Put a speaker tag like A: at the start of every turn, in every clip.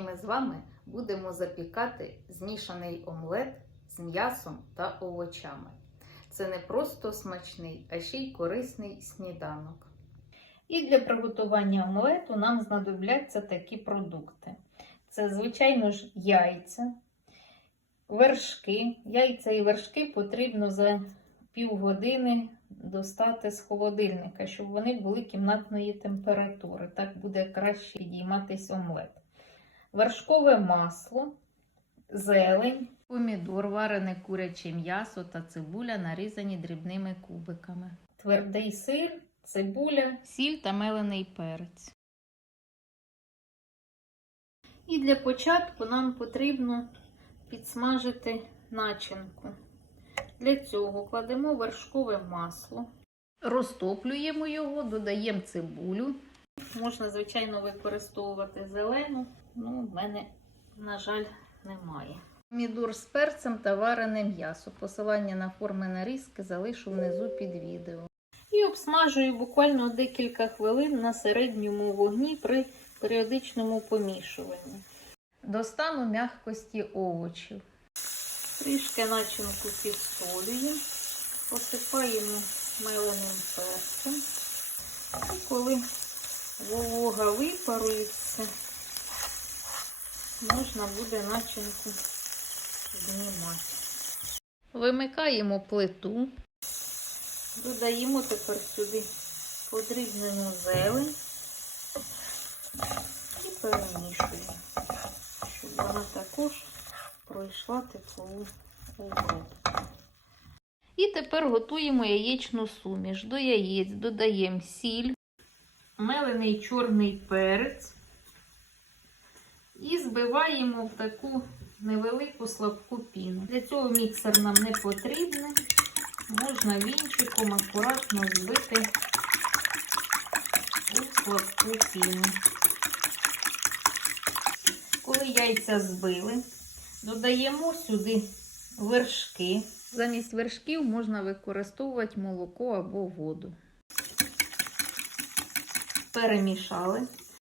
A: ми з вами будемо запікати змішаний омлет з м'ясом та овочами. Це не просто смачний, а ще й корисний сніданок. І для приготування омлету нам знадобляться такі продукти. Це, звичайно ж, яйця, вершки. Яйця і вершки потрібно за півгодини достати з холодильника, щоб вони були кімнатної температури. Так буде краще підійматись омлет. Вершкове масло, зелень, помідор, варене куряче м'ясо та цибуля, нарізані дрібними кубиками. Твердий сир, цибуля, сіль та мелений перець. І для початку нам потрібно підсмажити начинку. Для цього кладемо вершкове масло, розтоплюємо його, додаємо цибулю. Можна, звичайно, використовувати зелену, ну, в мене, на жаль, немає. Помідор з перцем та варене м'ясо. Посилання на форми нарізки залишу внизу під відео. І обсмажую буквально декілька хвилин на середньому вогні при періодичному помішуванні. Достану м'якості овочів. Трішки начинку підсолюємо, посипаємо меленим перцем. І коли волога випарується, можна буде начинку знімати. Вимикаємо плиту. Додаємо тепер сюди подрібнену зелень і перемішуємо, щоб вона також пройшла теплову обробку. І тепер готуємо яєчну суміш. До яєць додаємо сіль, мелений чорний перець і збиваємо в таку невелику слабку піну. Для цього міксер нам не потрібний. Можна вінчиком акуратно збити у слабку піну. Коли яйця збили, додаємо сюди вершки. Замість вершків можна використовувати молоко або воду. Перемішали.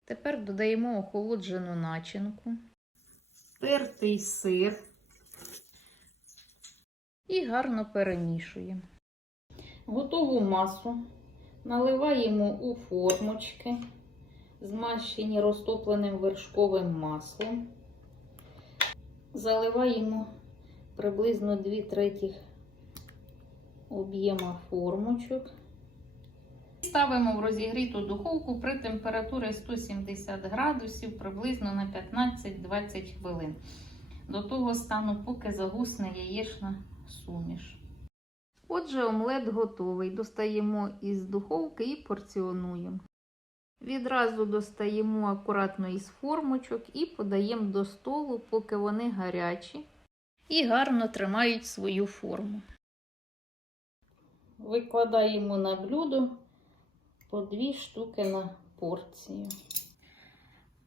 A: Тепер додаємо охолоджену начинку, тертий сир і гарно перемішуємо. Готову масу наливаємо у формочки, змащені розтопленим вершковим маслом. Заливаємо приблизно 2 третіх об'єма формочок. Ставимо в розігріту духовку при температурі 170 градусів приблизно на 15-20 хвилин. До того стану, поки загусне яєчна суміш. Отже, омлет готовий. Достаємо із духовки і порціонуємо. Відразу достаємо акуратно із формочок і подаємо до столу, поки вони гарячі і гарно тримають свою форму. Викладаємо на блюдо по дві штуки на порцію.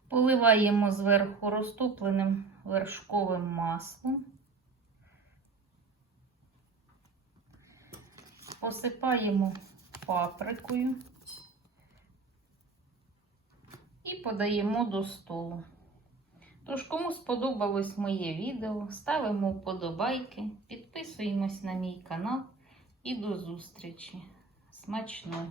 A: Поливаємо зверху розтопленим вершковим маслом. Посипаємо паприкою і подаємо до столу. Тож, кому сподобалось моє відео, ставимо вподобайки, підписуємось на мій канал і до зустрічі. Смачного!